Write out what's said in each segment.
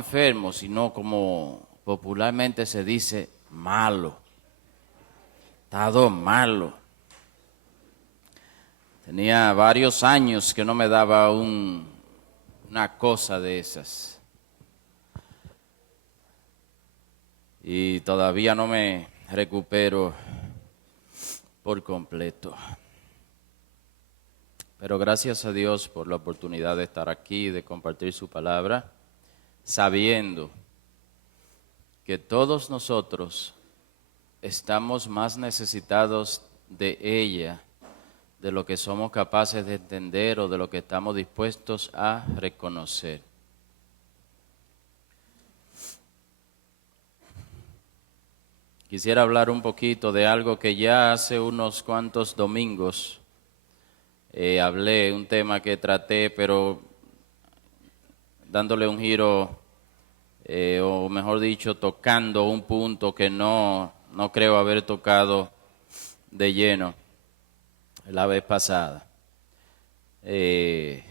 enfermo, sino como popularmente se dice, malo. Estado malo. Tenía varios años que no me daba una cosa de esas. Y todavía no me recupero por completo. Pero gracias a Dios por la oportunidad de estar aquí, de compartir su palabra, sabiendo que todos nosotros estamos más necesitados de ella, de lo que somos capaces de entender o de lo que estamos dispuestos a reconocer. Quisiera hablar un poquito de algo que ya hace unos cuantos domingos hablé, un tema que traté, pero dándole un giro, o mejor dicho, tocando un punto que no creo haber tocado de lleno la vez pasada. Y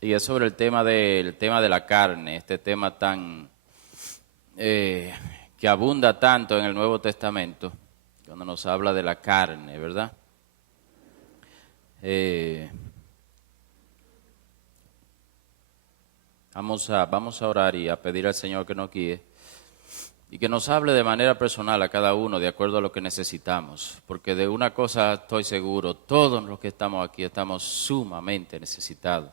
es sobre el tema de la carne, este tema tan que abunda tanto en el Nuevo Testamento, cuando nos habla de la carne, ¿verdad? Vamos a orar y a pedir al Señor que nos guíe y que nos hable de manera personal a cada uno de acuerdo a lo que necesitamos, porque de una cosa estoy seguro, todos los que estamos aquí estamos sumamente necesitados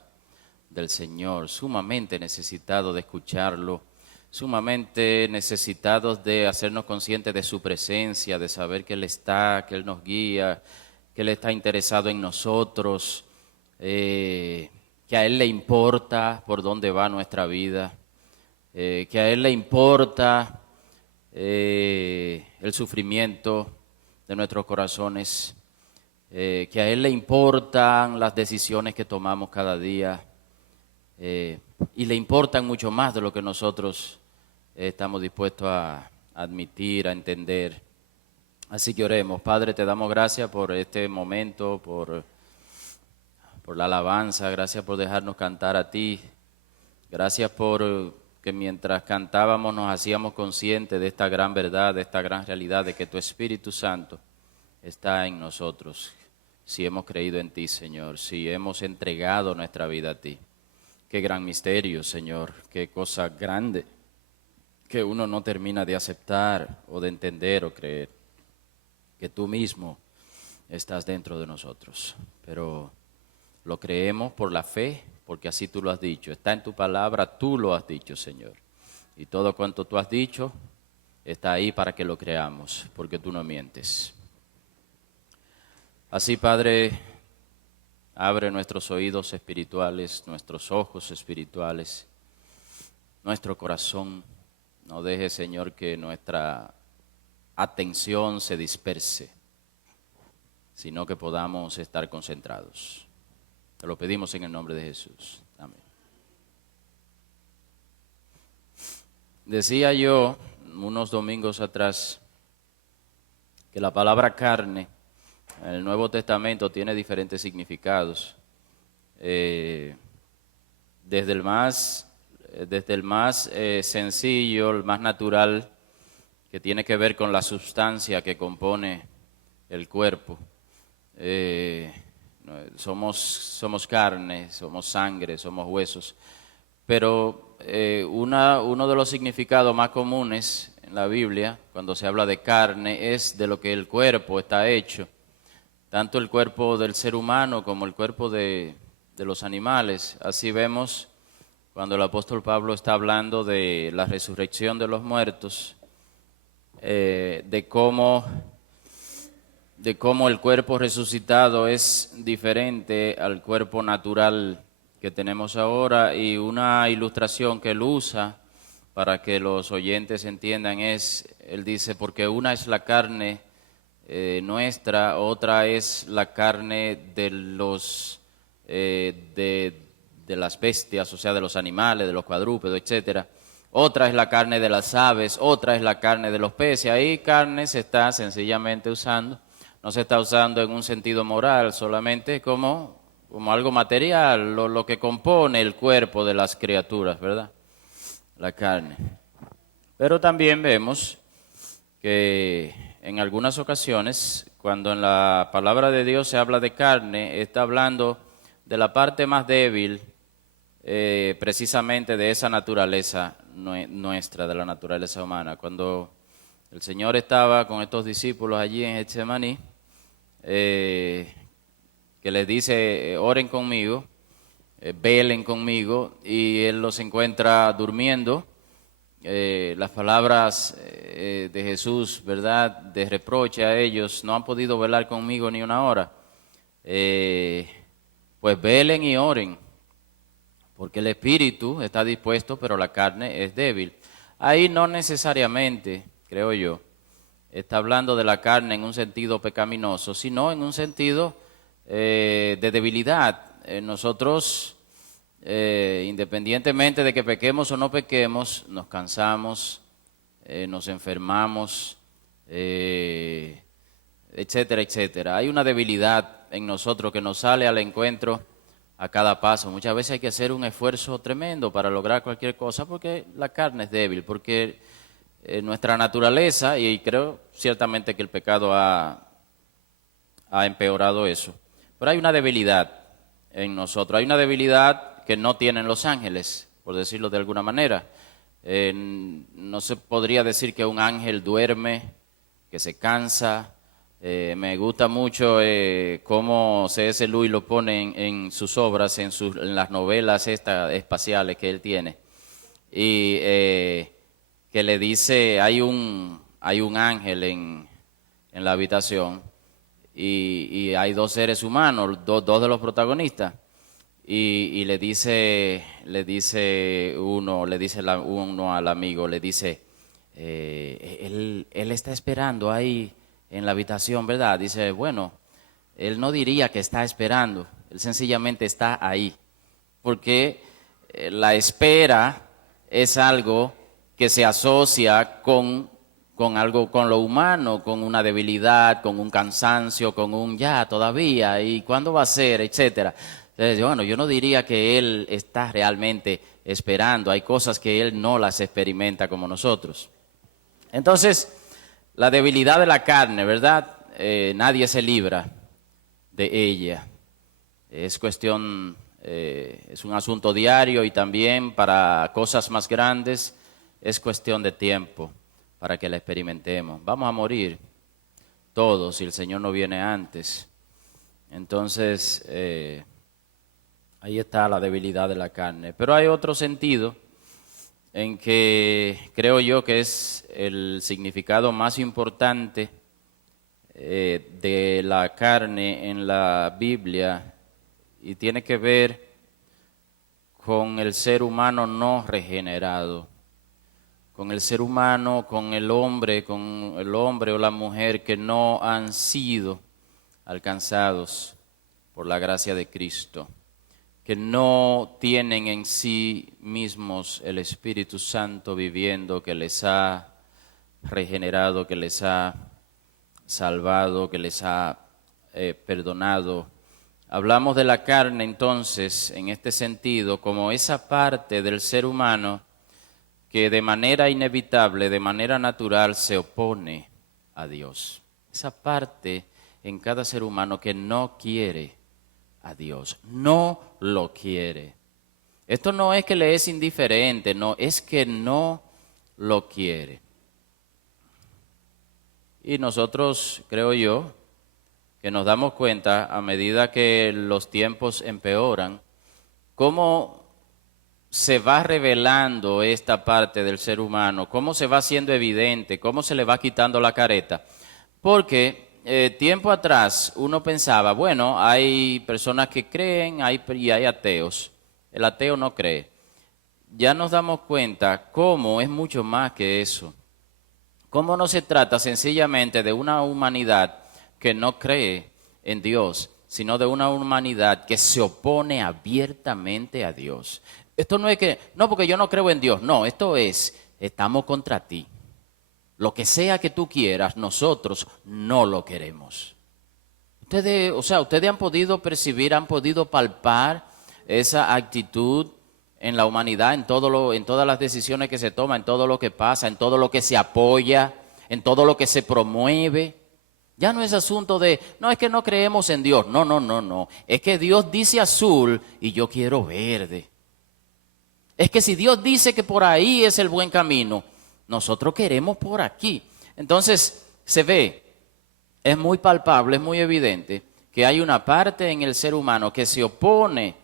del Señor, sumamente necesitados de escucharlo, sumamente necesitados de hacernos conscientes de su presencia, de saber que Él está, que Él nos guía, que Él está interesado en nosotros, que a Él le importa por dónde va nuestra vida, que a Él le importa el sufrimiento de nuestros corazones, que a Él le importan las decisiones que tomamos cada día y le importan mucho más de lo que nosotros estamos dispuestos a admitir, a entender. Así que oremos. Padre, te damos gracias por este momento, por la alabanza, gracias por dejarnos cantar a ti, gracias por que mientras cantábamos nos hacíamos conscientes de esta gran verdad, de esta gran realidad, de que tu Espíritu Santo está en nosotros, si hemos creído en ti, Señor, si hemos entregado nuestra vida a ti. Qué gran misterio, Señor, qué cosa grande que uno no termina de aceptar o de entender o creer, que tú mismo estás dentro de nosotros, pero lo creemos por la fe, porque así tú lo has dicho. Está en tu palabra, tú lo has dicho, Señor. Y todo cuanto tú has dicho está ahí para que lo creamos, porque tú no mientes. Así, Padre, abre nuestros oídos espirituales, nuestros ojos espirituales, nuestro corazón. No deje, Señor, que nuestra atención se disperse, sino que podamos estar concentrados. Te lo pedimos en el nombre de Jesús. Amén. Decía yo unos domingos atrás que la palabra carne en el Nuevo Testamento tiene diferentes significados. Desde el más sencillo, el más natural, que tiene que ver con la sustancia que compone el cuerpo. Somos carne, somos sangre, somos huesos, pero uno de los significados más comunes en la Biblia, cuando se habla de carne, es de lo que el cuerpo está hecho, tanto el cuerpo del ser humano como el cuerpo de los animales. Así vemos cuando el apóstol Pablo está hablando de la resurrección de los muertos, de cómo el cuerpo resucitado es diferente al cuerpo natural que tenemos ahora, y una ilustración que él usa para que los oyentes entiendan él dice, porque una es la carne nuestra, otra es la carne de las bestias, o sea, de los animales, de los cuadrúpedos, etcétera. Otra es la carne de las aves, otra es la carne de los peces. Ahí carne se está sencillamente usando. No se está usando en un sentido moral, solamente como algo material, lo que compone el cuerpo de las criaturas, ¿verdad? la carne. Pero también vemos que en algunas ocasiones, cuando en la palabra de Dios se habla de carne, está hablando de la parte más débil, precisamente de esa naturaleza nuestra, de la naturaleza humana. Cuando el Señor estaba con estos discípulos allí en Getsemaní, que les dice, oren conmigo, velen conmigo, y Él los encuentra durmiendo. Las palabras de Jesús, ¿verdad?, de reproche a ellos: no han podido velar conmigo ni una hora. Pues velen y oren, porque el espíritu está dispuesto, pero la carne es débil. Ahí no necesariamente, creo yo, está hablando de la carne en un sentido pecaminoso, sino en un sentido de debilidad. Nosotros, independientemente de que pequemos o no pequemos, nos cansamos, nos enfermamos, etcétera, etcétera. Hay una debilidad en nosotros que nos sale al encuentro a cada paso. Muchas veces hay que hacer un esfuerzo tremendo para lograr cualquier cosa, porque la carne es débil, porque nuestra naturaleza, y creo ciertamente que el pecado ha empeorado eso, pero hay una debilidad en nosotros, hay una debilidad que no tienen los ángeles, por decirlo de alguna manera. No se podría decir que un ángel duerme, que se cansa. Me gusta mucho cómo C.S. Lewis lo pone en sus obras, en las novelas estas espaciales que él tiene, y que le dice, hay un ángel en la habitación, y hay dos seres humanos, dos de los protagonistas, y le dice uno al amigo, le dice, él está esperando ahí en la habitación, ¿verdad? Dice, bueno, él no diría que está esperando, él sencillamente está ahí, porque la espera es algo que se asocia con algo, con lo humano, con una debilidad, con un cansancio, con un ya todavía, y cuándo va a ser, etcétera. Entonces, bueno, yo no diría que él está realmente esperando, hay cosas que él no las experimenta como nosotros. Entonces, la debilidad de la carne, ¿verdad? Nadie se libra de ella. Es cuestión, es un asunto diario, y también para cosas más grandes es cuestión de tiempo para que la experimentemos. Vamos a morir todos si el Señor no viene antes. Entonces, ahí está la debilidad de la carne. Pero hay otro sentido en que creo yo que es el significado más importante de la carne en la Biblia, y tiene que ver con el ser humano no regenerado, con el ser humano, con el hombre o la mujer que no han sido alcanzados por la gracia de Cristo, que no tienen en sí mismos el Espíritu Santo viviendo, que les ha regenerado, que les ha salvado, que les ha perdonado. Hablamos de la carne entonces en este sentido como esa parte del ser humano que de manera inevitable, de manera natural se opone a Dios. Esa parte en cada ser humano que no quiere a Dios, no lo quiere. Esto no es que le es indiferente, no, es que no lo quiere. Y nosotros, creo yo, que nos damos cuenta a medida que los tiempos empeoran, cómo se va revelando esta parte del ser humano, cómo se va haciendo evidente, cómo se le va quitando la careta. Porque tiempo atrás uno pensaba, bueno, hay personas que creen y hay ateos. El ateo no cree. Ya nos damos cuenta cómo es mucho más que eso. Cómo no se trata sencillamente de una humanidad que no cree en Dios, sino de una humanidad que se opone abiertamente a Dios. Esto no es que, no, porque yo no creo en Dios. No, esto es, estamos contra ti. Lo que sea que tú quieras, nosotros no lo queremos. Ustedes han podido percibir, han podido palpar esa actitud en la humanidad, en todas las decisiones que se toman, en todo lo que pasa, en todo lo que se apoya, en todo lo que se promueve. Ya no es asunto de, no, es que no creemos en Dios. No, no, no, no. Es que Dios dice azul y yo quiero verde. Es que si Dios dice que por ahí es el buen camino, nosotros queremos por aquí. Entonces, se ve, es muy palpable, es muy evidente que hay una parte en el ser humano que se opone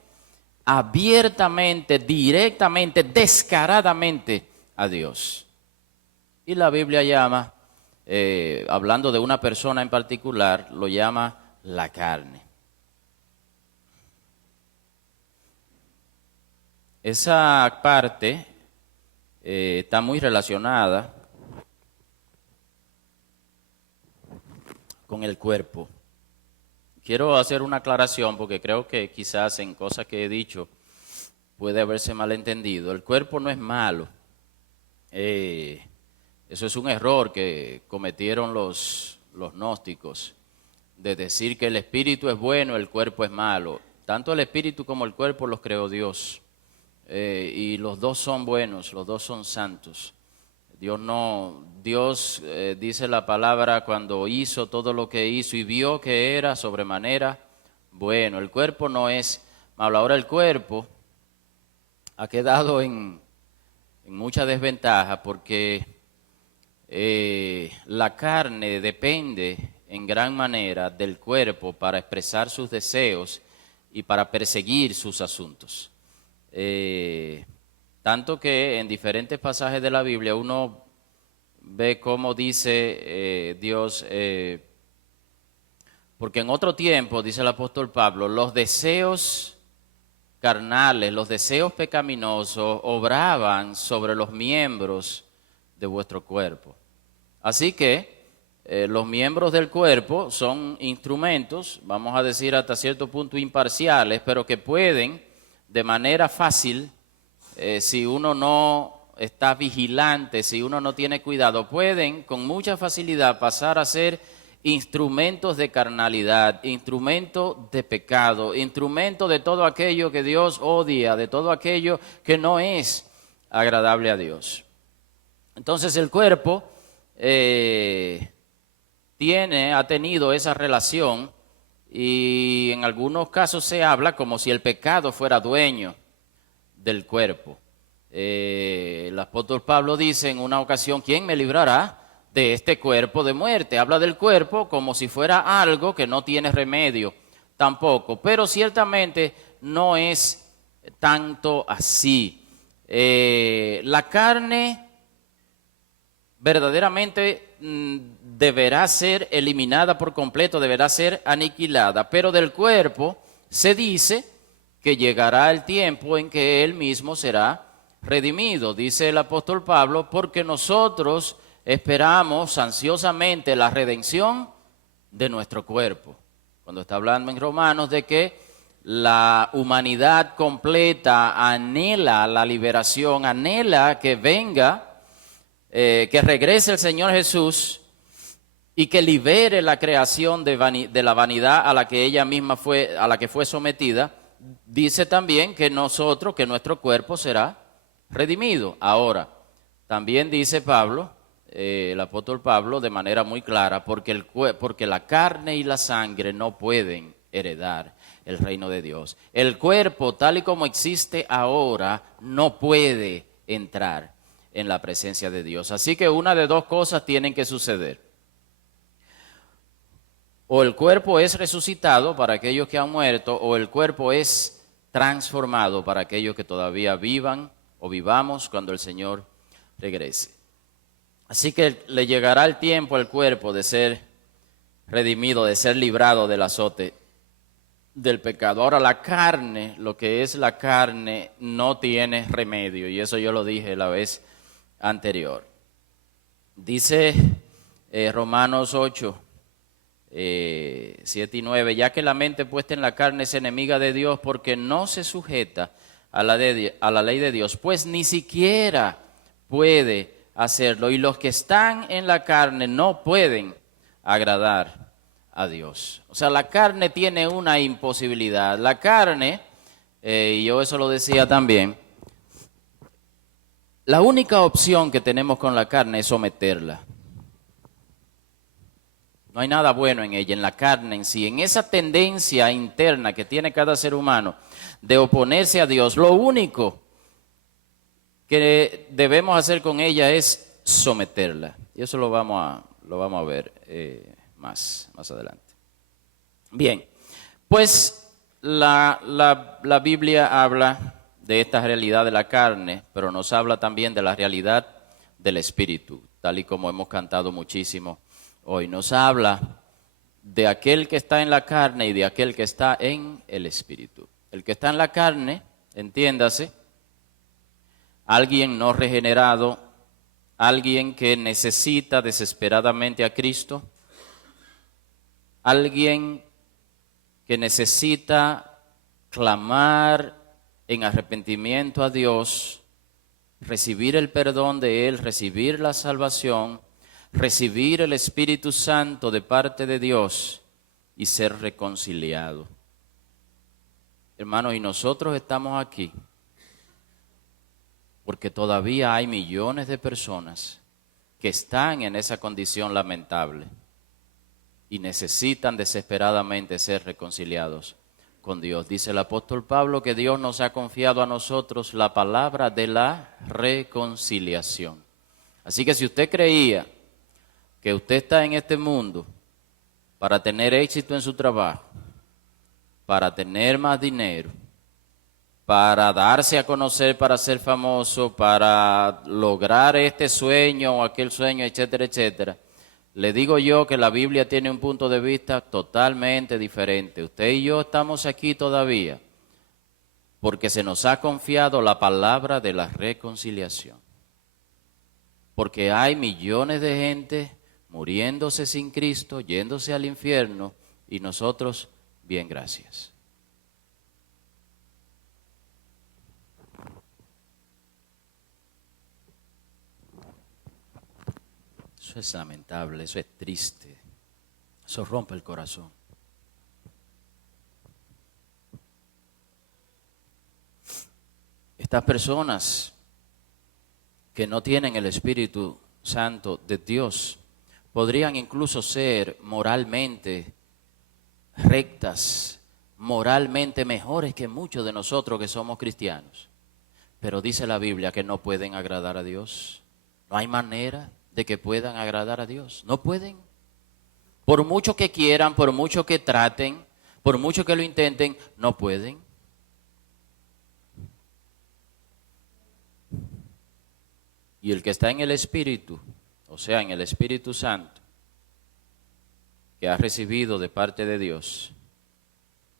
abiertamente, directamente, descaradamente a Dios. Y la Biblia llama, hablando de una persona en particular, lo llama la carne. Esa parte está muy relacionada con el cuerpo. Quiero hacer una aclaración porque creo que quizás en cosas que he dicho puede haberse malentendido. El cuerpo no es malo. Eso es un error que cometieron los gnósticos, de decir que el espíritu es bueno, el cuerpo es malo. Tanto el espíritu como el cuerpo los creó Dios. Y los dos son buenos, los dos son santos. Dios dice la palabra cuando hizo todo lo que hizo y vio que era sobremanera bueno. El cuerpo no es malo. Ahora el cuerpo ha quedado en mucha desventaja porque la carne depende en gran manera del cuerpo para expresar sus deseos y para perseguir sus asuntos. Tanto que en diferentes pasajes de la Biblia uno ve cómo dice Dios, porque en otro tiempo, dice el apóstol Pablo, los deseos carnales, los deseos pecaminosos obraban sobre los miembros de vuestro cuerpo. Así que los miembros del cuerpo son instrumentos, vamos a decir hasta cierto punto imparciales, pero que pueden de manera fácil, si uno no está vigilante, si uno no tiene cuidado, pueden con mucha facilidad pasar a ser instrumentos de carnalidad, instrumentos de pecado, instrumentos de todo aquello que Dios odia, de todo aquello que no es agradable a Dios. Entonces el cuerpo ha tenido esa relación y en algunos casos se habla como si el pecado fuera dueño del cuerpo. El apóstol Pablo dice en una ocasión, ¿quién me librará de este cuerpo de muerte? Habla del cuerpo como si fuera algo que no tiene remedio tampoco, pero ciertamente no es tanto así. La carne verdaderamente deberá ser eliminada por completo, deberá ser aniquilada, pero del cuerpo se dice que llegará el tiempo en que él mismo será redimido, dice el apóstol Pablo, porque nosotros esperamos ansiosamente la redención de nuestro cuerpo. Cuando está hablando en Romanos de que la humanidad completa anhela la liberación, anhela que venga, que regrese el Señor Jesús y que libere la creación de la vanidad a la que ella misma fue sometida. Dice también que nuestro cuerpo será redimido. Ahora, también dice Pablo, el apóstol Pablo, de manera muy clara, porque la carne y la sangre no pueden heredar el reino de Dios. El cuerpo, tal y como existe ahora, no puede entrar en la presencia de Dios. Así que una de dos cosas tienen que suceder. O el cuerpo es resucitado para aquellos que han muerto, o el cuerpo es transformado para aquellos que todavía vivan o vivamos cuando el Señor regrese. Así que le llegará el tiempo al cuerpo de ser redimido, de ser librado del azote del pecado. Ahora la carne, lo que es la carne, no tiene remedio, y eso yo lo dije la vez anterior. Dice Romanos 8, 7 y 9, ya que la mente puesta en la carne es enemiga de Dios porque no se sujeta a la ley de Dios, pues ni siquiera puede hacerlo, y los que están en la carne no pueden agradar a Dios. O sea, la carne tiene una imposibilidad. La carne, y yo eso lo decía también, La única opción que tenemos con la carne es someterla. No hay nada bueno en ella, en la carne en sí, en esa tendencia interna que tiene cada ser humano de oponerse a Dios. Lo único que debemos hacer con ella es someterla. Y eso lo vamos a ver más adelante. Bien, pues la Biblia habla de esta realidad de la carne, pero nos habla también de la realidad del espíritu, tal y como hemos cantado muchísimo hoy. Nos habla de aquel que está en la carne y de aquel que está en el espíritu. El que está en la carne, entiéndase, alguien no regenerado, alguien que necesita desesperadamente a Cristo, alguien que necesita clamar en arrepentimiento a Dios, recibir el perdón de Él, recibir la salvación, recibir el Espíritu Santo de parte de Dios y ser reconciliado. Hermanos, y nosotros estamos aquí porque todavía hay millones de personas que están en esa condición lamentable y necesitan desesperadamente ser reconciliados con Dios. Dice el apóstol Pablo que Dios nos ha confiado a nosotros la palabra de la reconciliación. Así que si usted creía que usted está en este mundo para tener éxito en su trabajo, para tener más dinero, para darse a conocer, para ser famoso, para lograr este sueño o aquel sueño, etcétera, etcétera, le digo yo que la Biblia tiene un punto de vista totalmente diferente. Usted y yo estamos aquí todavía porque se nos ha confiado la palabra de la reconciliación. Porque hay millones de gente muriéndose sin Cristo, yéndose al infierno, y nosotros, bien, gracias. Eso es lamentable, eso es triste, eso rompe el corazón. Estas personas que no tienen el Espíritu Santo de Dios podrían incluso ser moralmente rectas, moralmente mejores que muchos de nosotros que somos cristianos. Pero dice la Biblia que no pueden agradar a Dios. No hay manera de que puedan agradar a Dios. No pueden. Por mucho que quieran, por mucho que traten, por mucho que lo intenten, no pueden. Y el que está en el Espíritu, o sea, en el Espíritu Santo, que ha recibido de parte de Dios,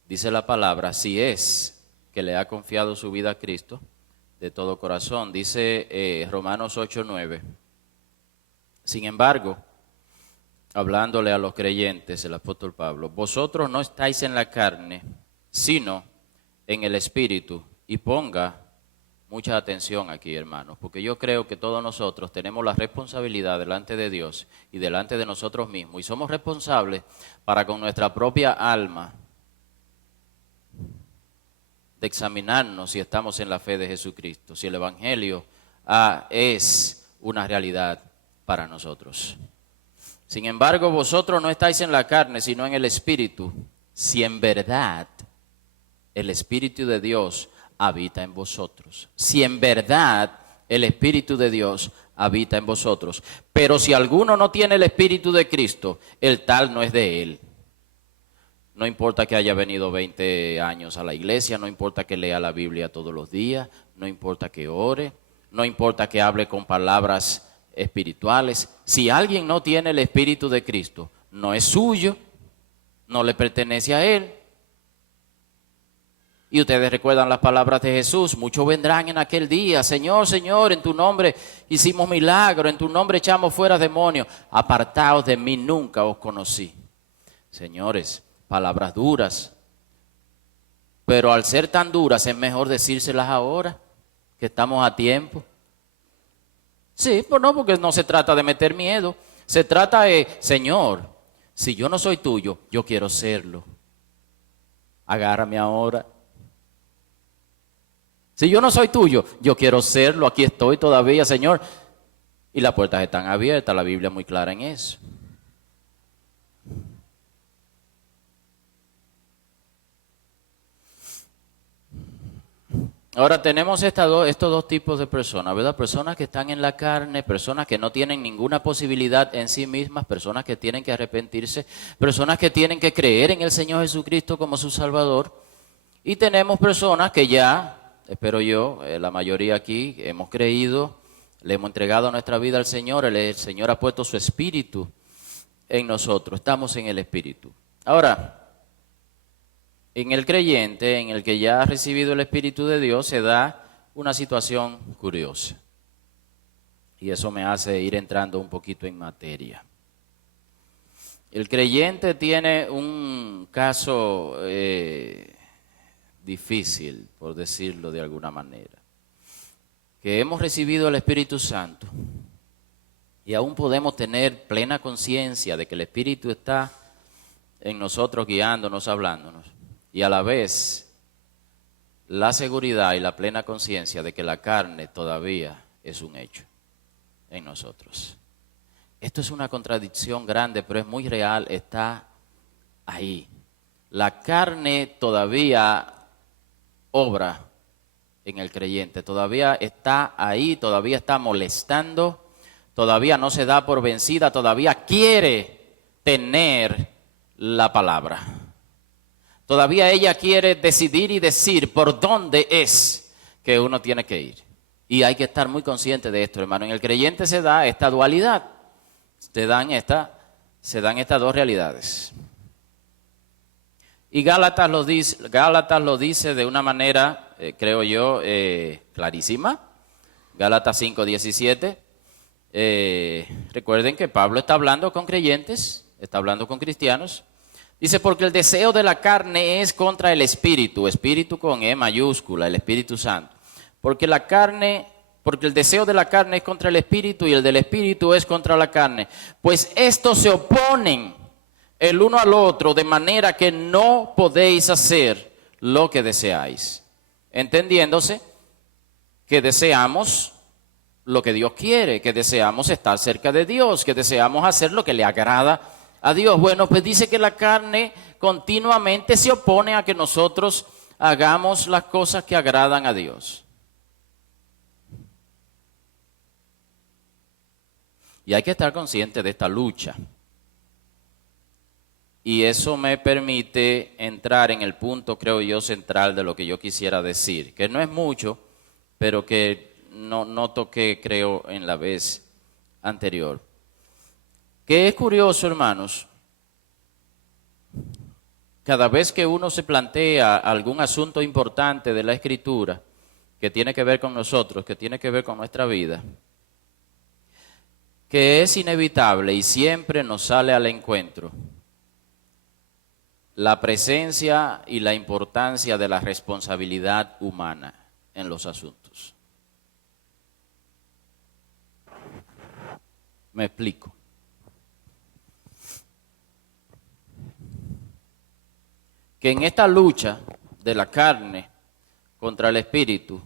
dice la palabra, si es que le ha confiado su vida a Cristo de todo corazón. Dice Romanos 8:9. Sin embargo, hablándole a los creyentes, el apóstol Pablo, vosotros no estáis en la carne, sino en el Espíritu. Y ponga mucha atención aquí, hermanos, porque yo creo que todos nosotros tenemos la responsabilidad delante de Dios y delante de nosotros mismos, y somos responsables para con nuestra propia alma de examinarnos si estamos en la fe de Jesucristo, si el Evangelio es una realidad para nosotros. Sin embargo, vosotros no estáis en la carne, sino en el Espíritu, si en verdad el Espíritu de Dios habita en vosotros. Si en verdad el Espíritu de Dios habita en vosotros. Pero si alguno no tiene el Espíritu de Cristo, el tal no es de él. No importa que haya venido 20 años a la iglesia, no importa que lea la Biblia todos los días, no importa que ore, no importa que hable con palabras espirituales. Si alguien no tiene el Espíritu de Cristo, no es suyo, no le pertenece a él. Y ustedes recuerdan las palabras de Jesús, muchos vendrán en aquel día, Señor, Señor, en tu nombre hicimos milagros, en tu nombre echamos fuera demonios, apartaos de mí, nunca os conocí. Señores, palabras duras, pero al ser tan duras es mejor decírselas ahora, que estamos a tiempo. Sí, pues no, porque no se trata de meter miedo, se trata de, Señor, si yo no soy tuyo, yo quiero serlo. Agárrame ahora. Si yo no soy tuyo, yo quiero serlo, aquí estoy todavía, Señor. Y las puertas están abiertas, la Biblia es muy clara en eso. Ahora tenemos estos dos tipos de personas, ¿verdad? Personas que están en la carne, personas que no tienen ninguna posibilidad en sí mismas, personas que tienen que arrepentirse, personas que tienen que creer en el Señor Jesucristo como su Salvador. Y tenemos personas que ya, espero yo, la mayoría aquí, hemos creído, le hemos entregado nuestra vida al Señor, el Señor ha puesto su Espíritu en nosotros, estamos en el Espíritu. Ahora, en el creyente, en el que ya ha recibido el Espíritu de Dios, se da una situación curiosa. Y eso me hace ir entrando un poquito en materia. El creyente tiene un caso difícil, por decirlo de alguna manera. Que hemos recibido el Espíritu Santo y aún podemos tener plena conciencia de que el Espíritu está en nosotros guiándonos, hablándonos. Y a la vez, la seguridad y la plena conciencia de que la carne todavía es un hecho en nosotros. Esto es una contradicción grande, pero es muy real, está ahí. La carne todavía obra en el creyente, todavía está ahí, todavía está molestando, todavía no se da por vencida, todavía quiere tener la palabra. Todavía ella quiere decidir y decir por dónde es que uno tiene que ir. Y hay que estar muy consciente de esto, hermano. En el creyente se da esta dualidad. Se dan estas dos realidades. Y Gálatas lo dice de una manera, creo yo, clarísima. Gálatas 5:17. Recuerden que Pablo está hablando con creyentes, está hablando con cristianos. Dice, porque el deseo de la carne es contra el Espíritu, Espíritu con E mayúscula, el Espíritu Santo. Porque el deseo de la carne es contra el Espíritu y el del Espíritu es contra la carne. Pues estos se oponen el uno al otro de manera que no podéis hacer lo que deseáis. Entendiéndose que deseamos lo que Dios quiere, que deseamos estar cerca de Dios, que deseamos hacer lo que le agrada a Dios. Bueno, pues dice que la carne continuamente se opone a que nosotros hagamos las cosas que agradan a Dios. Y hay que estar consciente de esta lucha. Y eso me permite entrar en el punto, creo yo, central de lo que yo quisiera decir, que no es mucho, pero que no toqué, creo, en la vez anterior. Que es curioso, hermanos, cada vez que uno se plantea algún asunto importante de la Escritura que tiene que ver con nosotros, que tiene que ver con nuestra vida, que es inevitable y siempre nos sale al encuentro la presencia y la importancia de la responsabilidad humana en los asuntos. Me explico. Que en esta lucha de la carne contra el espíritu,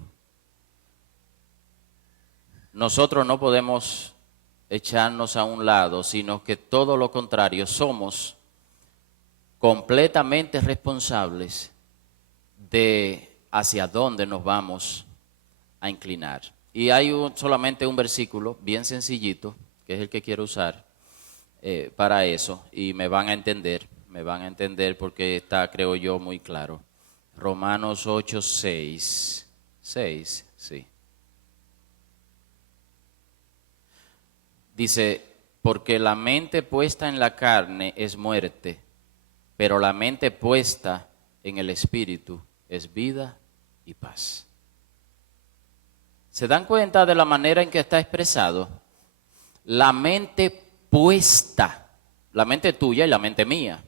nosotros no podemos echarnos a un lado, sino que todo lo contrario, somos completamente responsables de hacia dónde nos vamos a inclinar. Y hay solamente un versículo bien sencillito, que es el que quiero usar para eso, y me van a entender porque está, creo yo, muy claro. Romanos 8:6. 6, sí. Dice, porque la mente puesta en la carne es muerte, pero la mente puesta en el Espíritu es vida y paz. ¿Se dan cuenta de la manera en que está expresado? La mente puesta, la mente tuya y la mente mía,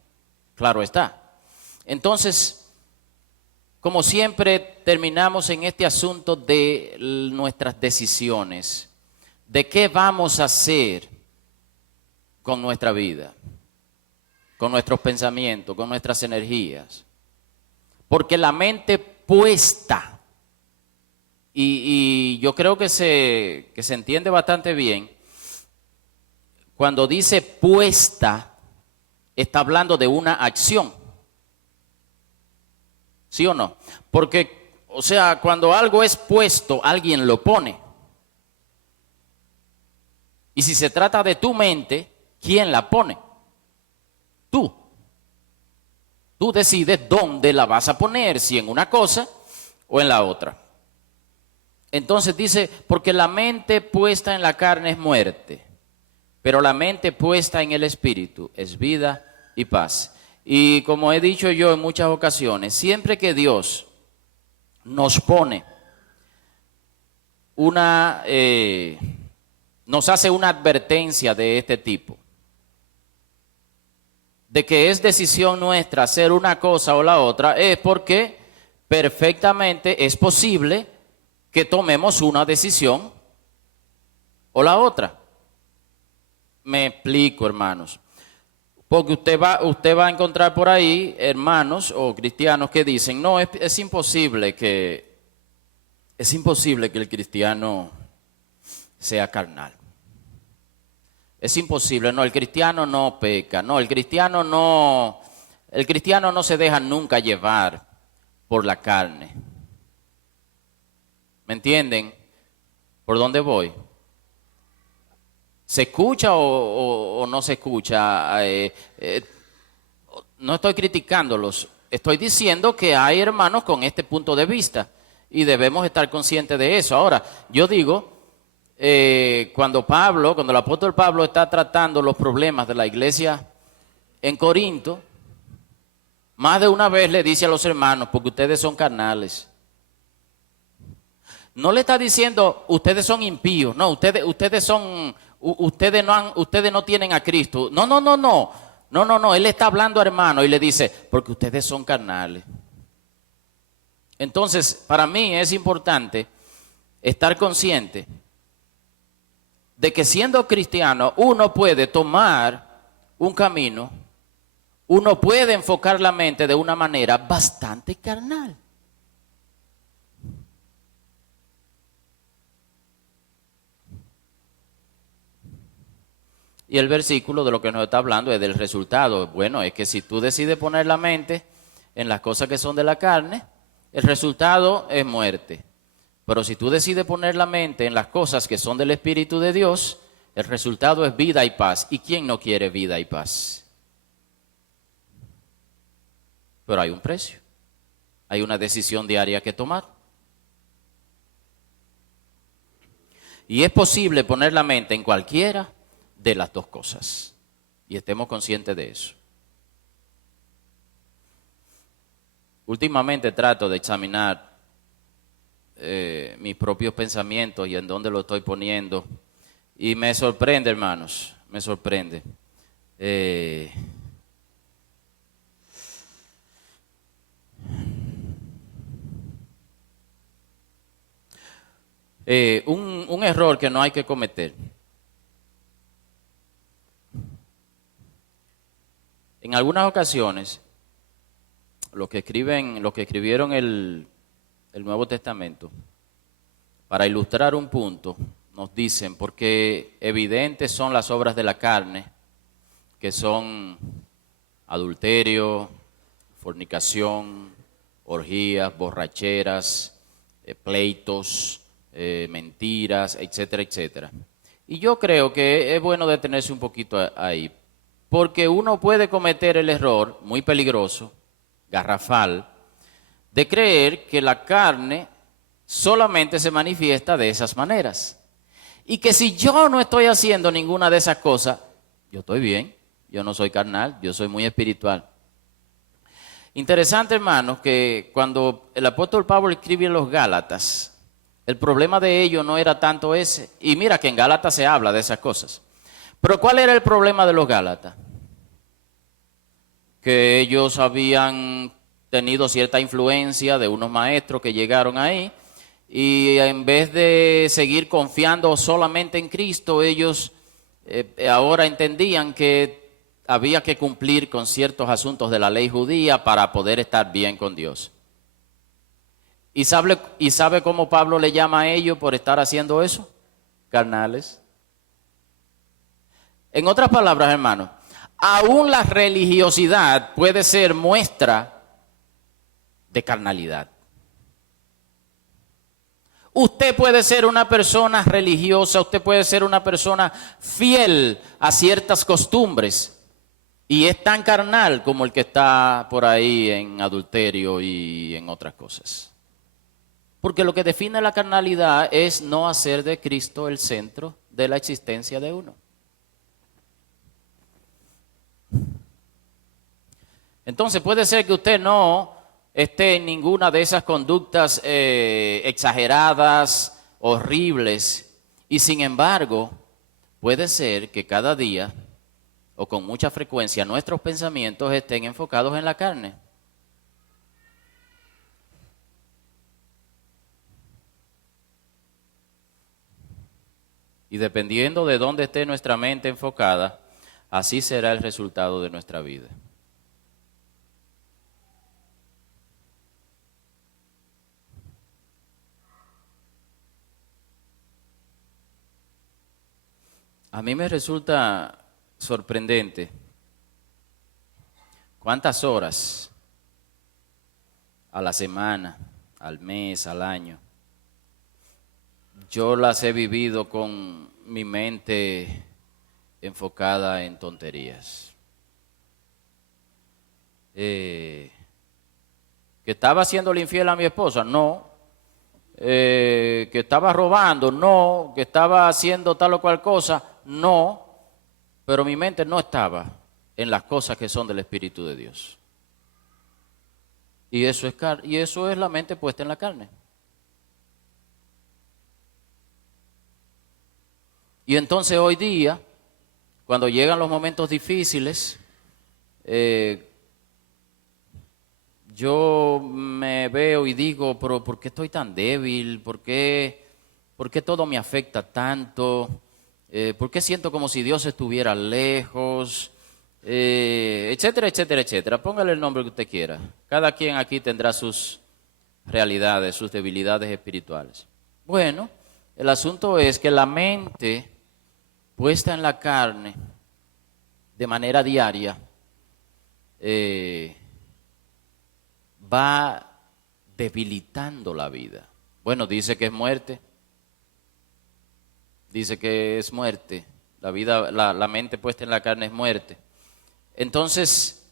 claro está. Entonces, como siempre, terminamos en este asunto de nuestras decisiones, de qué vamos a hacer con nuestra vida, con nuestros pensamientos, con nuestras energías. Porque la mente puesta Y yo creo que se entiende bastante bien. Cuando dice puesta, está hablando de una acción. ¿Sí o no? Porque, o sea, cuando algo es puesto, alguien lo pone. Y si se trata de tu mente, ¿quién la pone? Tú. Tú decides dónde la vas a poner, si en una cosa o en la otra. Entonces dice, porque la mente puesta en la carne es muerte, pero la mente puesta en el espíritu es vida y paz. Y como he dicho yo en muchas ocasiones, siempre que Dios nos pone nos hace una advertencia de este tipo, de que es decisión nuestra hacer una cosa o la otra, es porque perfectamente es posible que tomemos una decisión o la otra. Me explico, hermanos. Porque usted va a encontrar por ahí hermanos o cristianos que dicen, no, es imposible que el cristiano sea carnal. Es imposible, no, el cristiano no peca, no, el cristiano no se deja nunca llevar por la carne. ¿Me entienden? ¿Por dónde voy? ¿Se escucha o no se escucha? No estoy criticándolos, estoy diciendo que hay hermanos con este punto de vista y debemos estar conscientes de eso. Ahora, yo digo, cuando el apóstol Pablo está tratando los problemas de la iglesia en Corinto, más de una vez le dice a los hermanos, porque ustedes son carnales. No le está diciendo, ustedes son impíos, no, ustedes no tienen a Cristo. No, él está hablando, hermano, y le dice, porque ustedes son carnales. Entonces, para mí es importante estar consciente de que siendo cristiano uno puede tomar un camino, uno puede enfocar la mente de una manera bastante carnal. Y el versículo de lo que nos está hablando es del resultado. Bueno, es que si tú decides poner la mente en las cosas que son de la carne, el resultado es muerte. Pero si tú decides poner la mente en las cosas que son del Espíritu de Dios, el resultado es vida y paz. ¿Y quién no quiere vida y paz? Pero hay un precio. Hay una decisión diaria que tomar. Y es posible poner la mente en cualquiera de las dos cosas. Y estemos conscientes de eso. Últimamente trato de examinar mis propios pensamientos y en dónde lo estoy poniendo. Y me sorprende, hermanos, me sorprende. Un error que no hay que cometer. En algunas ocasiones, los que escribieron el Nuevo Testamento, para ilustrar un punto, nos dicen, porque evidentes son las obras de la carne, que son adulterio, fornicación, orgías, borracheras, pleitos, mentiras, etcétera, etcétera. Y yo creo que es bueno detenerse un poquito ahí, porque uno puede cometer el error muy peligroso, garrafal, de creer que la carne solamente se manifiesta de esas maneras. Y que si yo no estoy haciendo ninguna de esas cosas, yo estoy bien, yo no soy carnal, yo soy muy espiritual. Interesante, hermanos, que cuando el apóstol Pablo escribe en los Gálatas, el problema de ellos no era tanto ese. Y mira que en Gálatas se habla de esas cosas. Pero ¿cuál era el problema de los Gálatas? Que ellos habían tenido cierta influencia de unos maestros que llegaron ahí y en vez de seguir confiando solamente en Cristo, ellos ahora entendían que había que cumplir con ciertos asuntos de la ley judía para poder estar bien con Dios. Y sabe cómo Pablo le llama a ellos por estar haciendo eso? Carnales. En otras palabras, hermanos, aún la religiosidad puede ser muestra de carnalidad. Usted puede ser una persona religiosa, usted puede ser una persona fiel a ciertas costumbres y es tan carnal como el que está por ahí en adulterio y en otras cosas. Porque lo que define la carnalidad es no hacer de Cristo el centro de la existencia de uno. Entonces puede ser que usted no esté en ninguna de esas conductas exageradas, horribles, y sin embargo puede ser que cada día o con mucha frecuencia nuestros pensamientos estén enfocados en la carne. Y dependiendo de dónde esté nuestra mente enfocada, así será el resultado de nuestra vida. A mí me resulta sorprendente cuántas horas a la semana, al mes, al año, yo las he vivido con mi mente enfocada en tonterías. ¿Que estaba haciéndole infiel a mi esposa? No. Que estaba robando, no. Que estaba haciendo tal o cual cosa, no. Pero mi mente no estaba en las cosas que son del Espíritu de Dios. Y eso es la mente puesta en la carne. Y entonces hoy día, cuando llegan los momentos difíciles, yo me veo y digo, pero ¿por qué estoy tan débil? ¿Por qué todo me afecta tanto? ¿Por qué siento como si Dios estuviera lejos? Etcétera, etcétera, etcétera. Póngale el nombre que usted quiera. Cada quien aquí tendrá sus realidades, sus debilidades espirituales. Bueno, el asunto es que la mente puesta en la carne de manera diaria va debilitando la vida. Bueno, dice que es muerte. Dice que es muerte. La vida, la mente puesta en la carne es muerte. Entonces,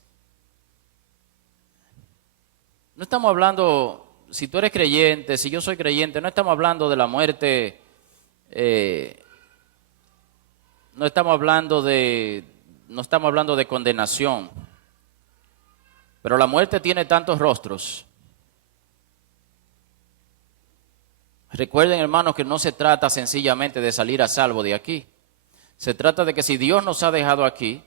no estamos hablando, si tú eres creyente, si yo soy creyente, no estamos hablando de la muerte, no estamos hablando de condenación. Pero la muerte tiene tantos rostros. Recuerden, hermanos, que no se trata sencillamente de salir a salvo de aquí. Se trata de que si Dios nos ha dejado aquí,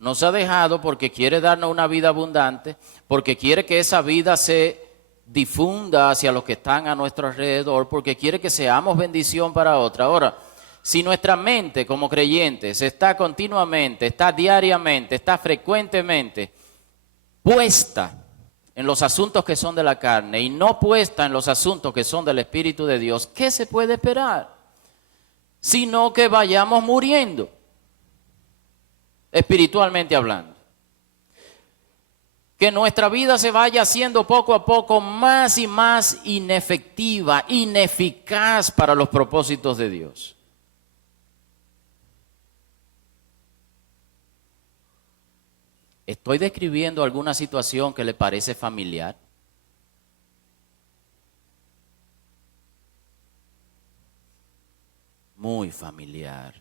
nos ha dejado porque quiere darnos una vida abundante, porque quiere que esa vida se difunda hacia los que están a nuestro alrededor, porque quiere que seamos bendición para otra. Ahora, si nuestra mente como creyentes está continuamente, está diariamente, está frecuentemente puesta en los asuntos que son de la carne y no puesta en los asuntos que son del Espíritu de Dios, ¿qué se puede esperar? Sino que vayamos muriendo, espiritualmente hablando. Que nuestra vida se vaya haciendo poco a poco más y más inefectiva, ineficaz para los propósitos de Dios. ¿Estoy describiendo alguna situación que le parece familiar? Muy familiar.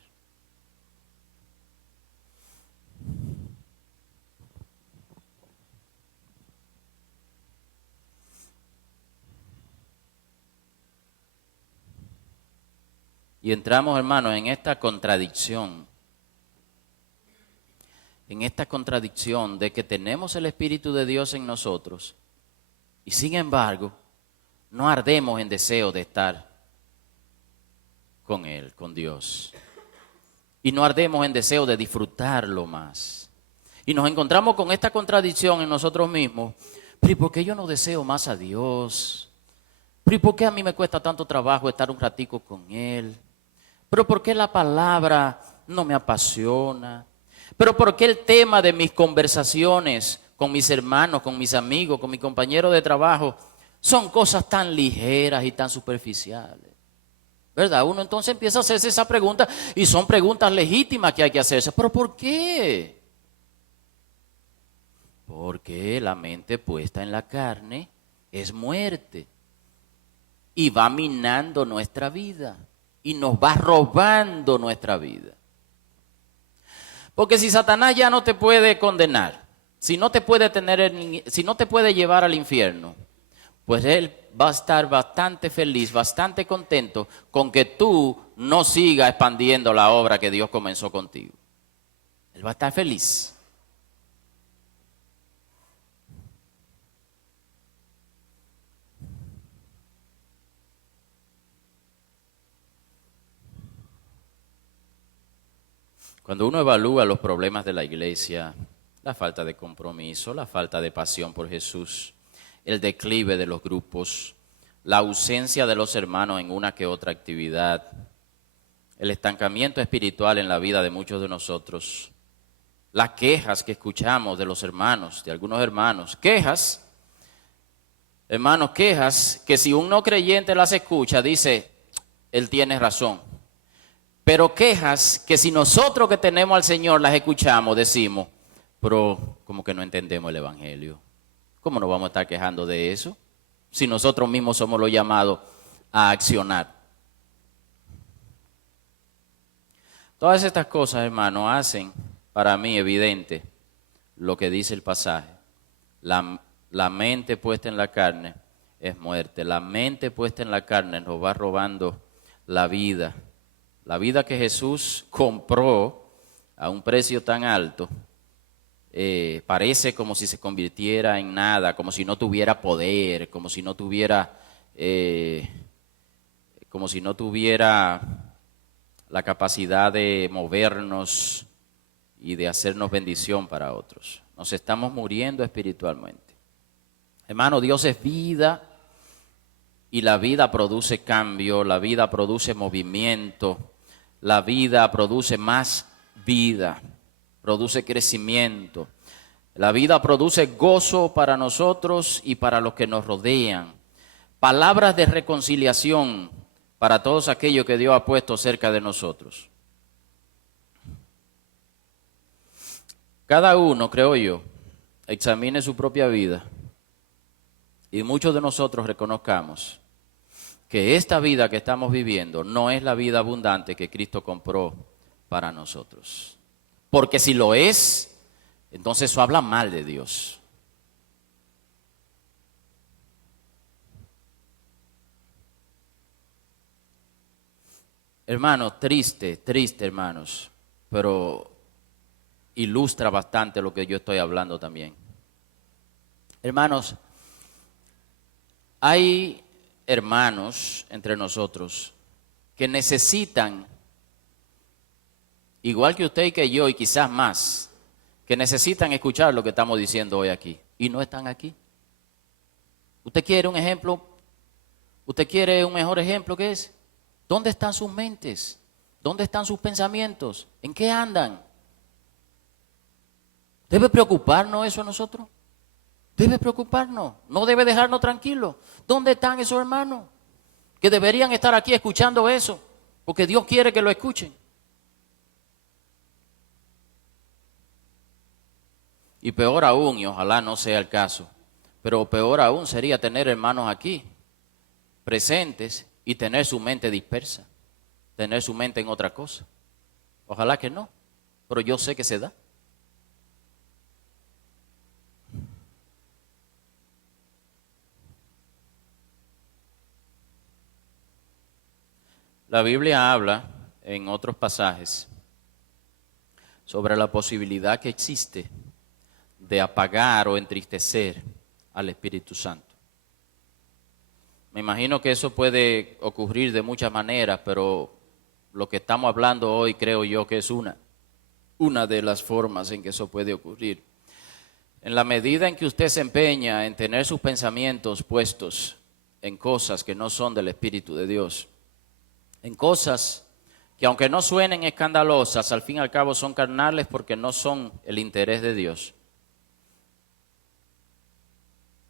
Y entramos, hermanos, en esta contradicción. En esta contradicción de que tenemos el Espíritu de Dios en nosotros y sin embargo no ardemos en deseo de estar con Él, con Dios. Y no ardemos en deseo de disfrutarlo más. Y nos encontramos con esta contradicción en nosotros mismos. Pero ¿y por qué yo no deseo más a Dios? Pero ¿y por qué a mí me cuesta tanto trabajo estar un ratico con Él? ¿Pero por qué la palabra no me apasiona? ¿Pero por qué el tema de mis conversaciones con mis hermanos, con mis amigos, con mis compañeros de trabajo son cosas tan ligeras y tan superficiales? ¿Verdad? Uno entonces empieza a hacerse esa pregunta y son preguntas legítimas que hay que hacerse. ¿Pero por qué? Porque la mente puesta en la carne es muerte y va minando nuestra vida y nos va robando nuestra vida. Porque si Satanás ya no te puede condenar, si no te puede si no te puede llevar al infierno, pues él va a estar bastante feliz, bastante contento con que tú no sigas expandiendo la obra que Dios comenzó contigo. Él va a estar feliz. Cuando uno evalúa los problemas de la iglesia, la falta de compromiso, la falta de pasión por Jesús, el declive de los grupos, la ausencia de los hermanos en una que otra actividad, el estancamiento espiritual en la vida de muchos de nosotros, las quejas que escuchamos de los hermanos, de algunos hermanos, quejas, hermanos, quejas que si un no creyente las escucha, dice, él tiene razón. Pero quejas que si nosotros que tenemos al Señor las escuchamos, decimos, pero como que no entendemos el Evangelio. ¿Cómo nos vamos a estar quejando de eso? Si nosotros mismos somos los llamados a accionar. Todas estas cosas, hermano, hacen para mí evidente lo que dice el pasaje. La mente puesta en la carne es muerte. La mente puesta en la carne nos va robando la vida. La vida que Jesús compró a un precio tan alto, parece como si se convirtiera en nada, como si no tuviera poder, como si no tuviera la capacidad de movernos y de hacernos bendición para otros. Nos estamos muriendo espiritualmente. Hermano, Dios es vida y la vida produce cambio, la vida produce movimiento. La vida produce más vida, produce crecimiento. La vida produce gozo para nosotros y para los que nos rodean. Palabras de reconciliación para todos aquellos que Dios ha puesto cerca de nosotros. Cada uno, creo yo, examine su propia vida y muchos de nosotros reconozcamos que esta vida que estamos viviendo no es la vida abundante que Cristo compró para nosotros. Porque si lo es, entonces eso habla mal de Dios. Hermanos, triste, hermanos, pero ilustra bastante lo que yo estoy hablando también. Hermanos, hay hermanos entre nosotros que necesitan, igual que usted y que yo y quizás más, que necesitan escuchar lo que estamos diciendo hoy aquí y no están aquí. ¿Usted quiere un ejemplo? ¿Usted quiere un mejor ejemplo que ese? ¿Dónde están sus mentes? ¿Dónde están sus pensamientos? ¿En qué andan? ¿Debe preocuparnos eso a nosotros? Debe preocuparnos, no debe dejarnos tranquilos. ¿Dónde están esos hermanos que deberían estar aquí escuchando eso? Porque Dios quiere que lo escuchen. Y peor aún, y ojalá no sea el caso, pero peor aún sería tener hermanos aquí, presentes, y tener su mente dispersa, tener su mente en otra cosa. Ojalá que no, pero yo sé que se da. La Biblia habla en otros pasajes sobre la posibilidad que existe de apagar o entristecer al Espíritu Santo. Me imagino que eso puede ocurrir de muchas maneras, pero lo que estamos hablando hoy creo yo que es una de las formas en que eso puede ocurrir. En la medida en que usted se empeña en tener sus pensamientos puestos en cosas que no son del Espíritu de Dios, en cosas que aunque no suenen escandalosas, al fin y al cabo son carnales porque no son el interés de Dios.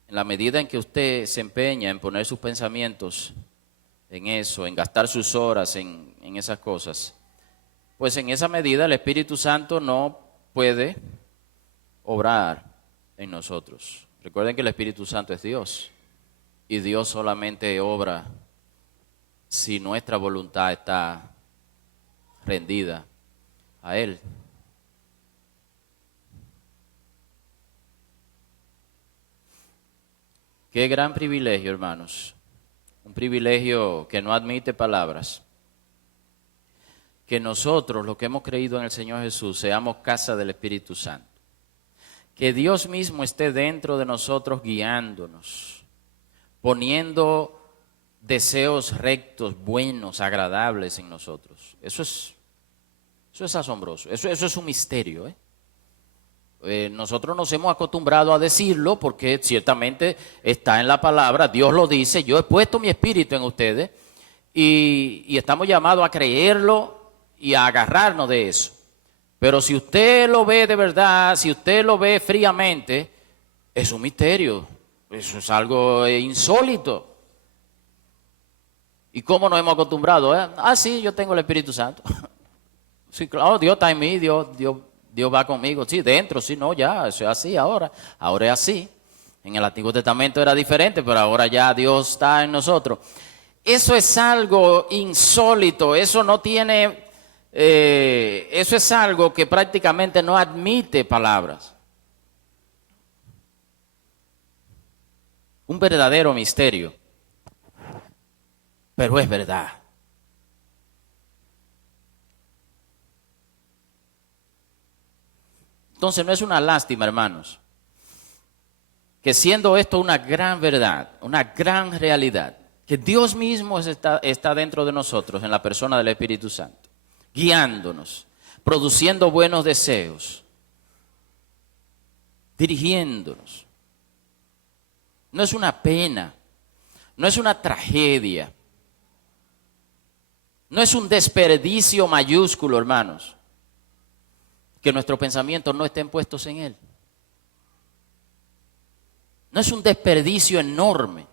En la medida en que usted se empeña en poner sus pensamientos en eso, en gastar sus horas en esas cosas, pues en esa medida el Espíritu Santo no puede obrar en nosotros. Recuerden que el Espíritu Santo es Dios y Dios solamente obra si nuestra voluntad está rendida a Él. Qué gran privilegio, hermanos. Un privilegio que no admite palabras. Que nosotros, los que hemos creído en el Señor Jesús, seamos casa del Espíritu Santo. Que Dios mismo esté dentro de nosotros guiándonos, poniendo deseos rectos, buenos, agradables en nosotros. Eso es asombroso, eso es un misterio, nosotros nos hemos acostumbrado a decirlo porque ciertamente está en la palabra, Dios lo dice, yo he puesto mi espíritu en ustedes y estamos llamados a creerlo y a agarrarnos de eso. Pero si usted lo ve de verdad, si usted lo ve fríamente, es un misterio, eso es algo insólito. ¿Y cómo nos hemos acostumbrado? Sí, yo tengo el Espíritu Santo. Sí, claro, Dios está en mí, Dios va conmigo. Sí, dentro, sí, no, ya, eso es así ahora. Ahora es así. En el Antiguo Testamento era diferente, pero ahora ya Dios está en nosotros. Eso es algo insólito, eso no tiene, eso es algo que prácticamente no admite palabras. Un verdadero misterio, pero es verdad. Entonces no es una lástima, hermanos, que siendo esto una gran verdad, una gran realidad, que Dios mismo está dentro de nosotros en la persona del Espíritu Santo, guiándonos, produciendo buenos deseos, dirigiéndonos. No es una pena, no es una tragedia, no es un desperdicio mayúsculo, hermanos, que nuestros pensamientos no estén puestos en Él. No es un desperdicio enorme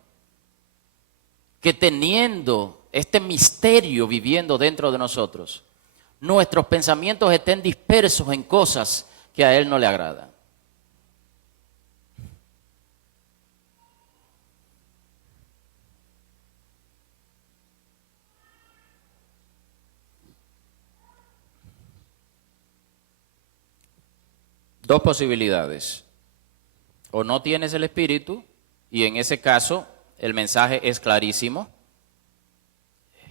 que teniendo este misterio viviendo dentro de nosotros, nuestros pensamientos estén dispersos en cosas que a Él no le agradan. Dos posibilidades. O no tienes el Espíritu, y en ese caso el mensaje es clarísimo.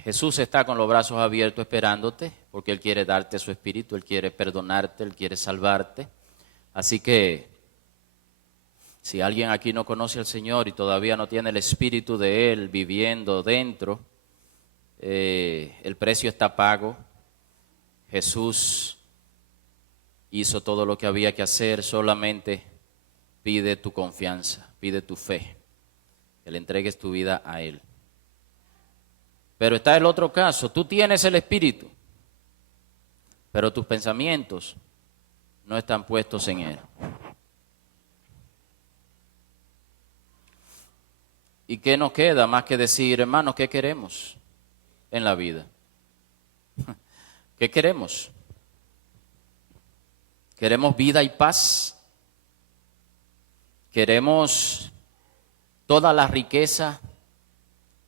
Jesús está con los brazos abiertos esperándote, porque Él quiere darte su Espíritu, Él quiere perdonarte, Él quiere salvarte. Así que, si alguien aquí no conoce al Señor y todavía no tiene el Espíritu de Él viviendo dentro, el precio está pago. Jesús hizo todo lo que había que hacer, solamente pide tu confianza, pide tu fe, que le entregues tu vida a Él. Pero está el otro caso, tú tienes el Espíritu, pero tus pensamientos no están puestos en Él. ¿Y qué nos queda más que decir, hermanos, qué queremos en la vida? ¿Qué queremos? ¿Queremos vida y paz? ¿Queremos toda la riqueza,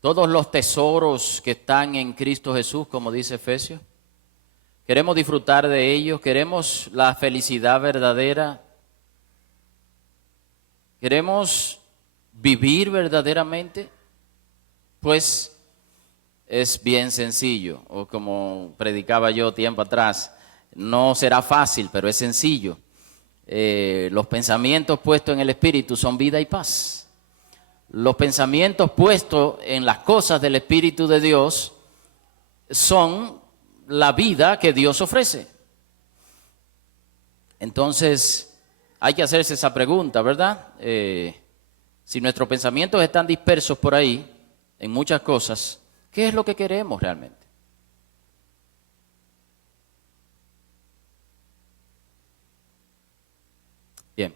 todos los tesoros que están en Cristo Jesús, como dice Efesios? ¿Queremos disfrutar de ellos? ¿Queremos la felicidad verdadera? ¿Queremos vivir verdaderamente? Pues es bien sencillo, o como predicaba yo tiempo atrás, no será fácil, pero es sencillo. Los pensamientos puestos en el Espíritu son vida y paz. Los pensamientos puestos en las cosas del Espíritu de Dios son la vida que Dios ofrece. Entonces, hay que hacerse esa pregunta, ¿verdad? Si nuestros pensamientos están dispersos por ahí, en muchas cosas, ¿qué es lo que queremos realmente? Bien,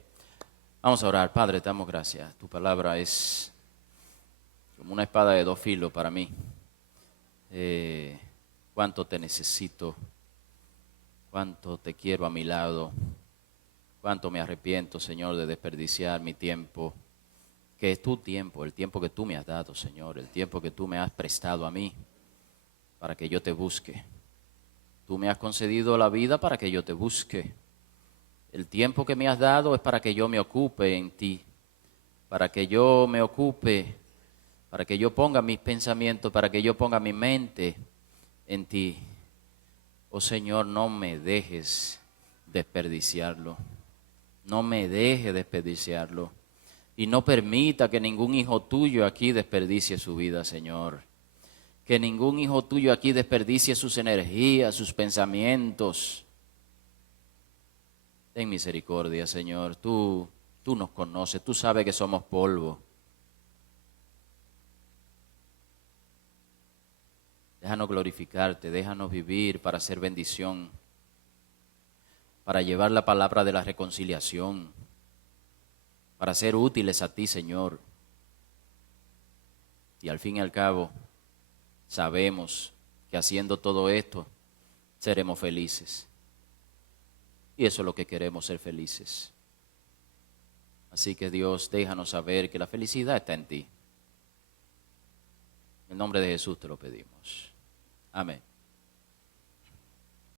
vamos a orar. Padre, te damos gracias. Tu palabra es como una espada de dos filos para mí. Cuánto te necesito, cuánto te quiero a mi lado, cuánto me arrepiento, Señor, de desperdiciar mi tiempo, que es tu tiempo, el tiempo que tú me has dado, Señor, el tiempo que tú me has prestado a mí para que yo te busque. Tú me has concedido la vida para que yo te busque. El tiempo que me has dado es para que yo me ocupe en ti, para que yo me ocupe, para que yo ponga mis pensamientos, para que yo ponga mi mente en ti. Oh Señor, no me dejes desperdiciarlo, no me dejes desperdiciarlo. Y no permita que ningún hijo tuyo aquí desperdicie su vida, Señor. Que ningún hijo tuyo aquí desperdicie sus energías, sus pensamientos. Ten misericordia, Señor. Tú nos conoces, tú sabes que somos polvo. Déjanos glorificarte, déjanos vivir para hacer bendición, para llevar la palabra de la reconciliación, para ser útiles a ti, Señor. Y al fin y al cabo, sabemos que haciendo todo esto, seremos felices. Y eso es lo que queremos, ser felices. Así que Dios, déjanos saber que la felicidad está en ti. En el nombre de Jesús te lo pedimos. Amén.